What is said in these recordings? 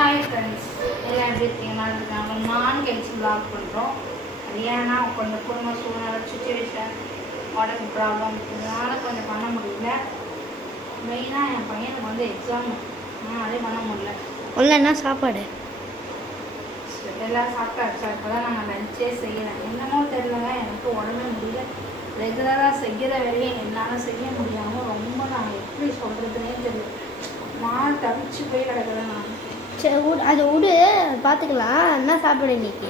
Hi friends, எல்லாம் எப்படி இருக்கீங்க? நல்லா இருக்காங்க. நான் கழிச்சு விளாக் பண்ணுறோம். அது ஏன்னா கொஞ்சம் குடும்ப சூழ்நிலை, சுச்சுவேஷன், உடம்பு ப்ராப்ளம், இதனால் கொஞ்சம் பண்ண முடியல. மெயினாக என் பையனுக்கு வந்து எக்ஸாம், அதே பண்ண முடியல. உள்ள என்ன சாப்பாடு? எல்லாம் சாப்பிட்டாச்சா? இப்போ தான் நாங்கள் லஞ்சே செய்கிறேன். என்னமோ தெரியலங்க, எனக்கு உடம்பே முடியல. ரெகுலராக செய்கிற வேலையை என்னால் செய்ய முடியாமல் ரொம்ப நான் எப்படி சொல்கிறதுனே தெரியல. நான் தவிச்சு போய் கிடக்குறேன். நான் சரி அதை விடு, பார்த்துக்கலாம். என்ன சாப்பாடு இன்னைக்கு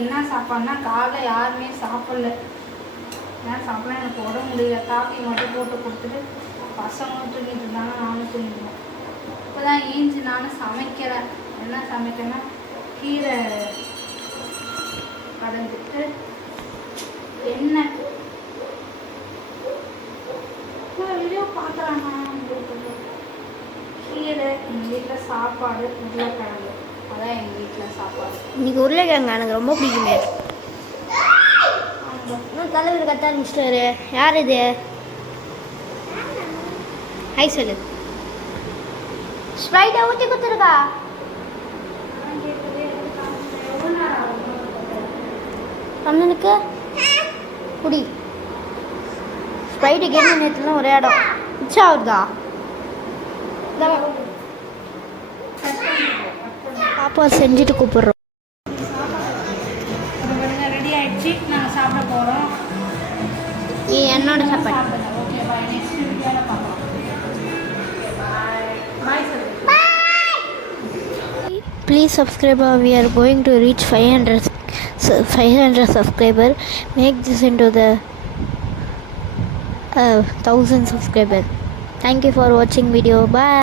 என்ன சாப்பாடுனா, காலைல யாருமே சாப்பிடல. ஏன் சாப்பிடலாம், எனக்கு உடம்பு முடியல. காஃபி மட்டும் போட்டு கொடுத்துட்டு பசங்களும் தூங்கிட்டு இருந்தாங்க, நானும் தூங்கிடுவேன். இப்போ தான் ஏஞ்சி நானும் சமைக்கிறேன். என்ன சமைக்கிறேன்னா, கீரை கடைஞ்சிட்டு எண்ணெய் வீடியோ பார்க்குறாங்க. கீரை, எங்கள் வீட்டில் சாப்பாடு, உருளைக்கிழங்கு. அதான் எங்கள் வீட்டில் சாப்பாடு. இன்னைக்கு உருளைக்கிழங்கு எனக்கு ரொம்ப பிடிக்குமே. தலைவர் கத்த ஆரம்பிச்சிட்டாரு. யார் இது? ஹாய் சொல்லு. ஸ்ப்ரைட்டை ஊற்றி கொடுத்துருக்கா. அண்ணனுக்கு குடி. ஸ்ப்ரைட்டு கேட்டு நேற்றுலாம் ஒரே இடம் மிச்சா ஆகுதா? பாப்பா செஞ்சுட்டு கூப்பிட்றோம். ரெடி ஆயிடுச்சு, நாங்கள் சாப்பிட போகிறோம். என்னோட சாப்பாடு. ஓகே, பாய். நெக்ஸ்ட் வீடியோவில் பார்க்கலாம். பாய் சொல்லு. Please subscribe. We are going to reach 500 subscriber. Make this into the 1000 subscriber. Thank you for watching video. Bye.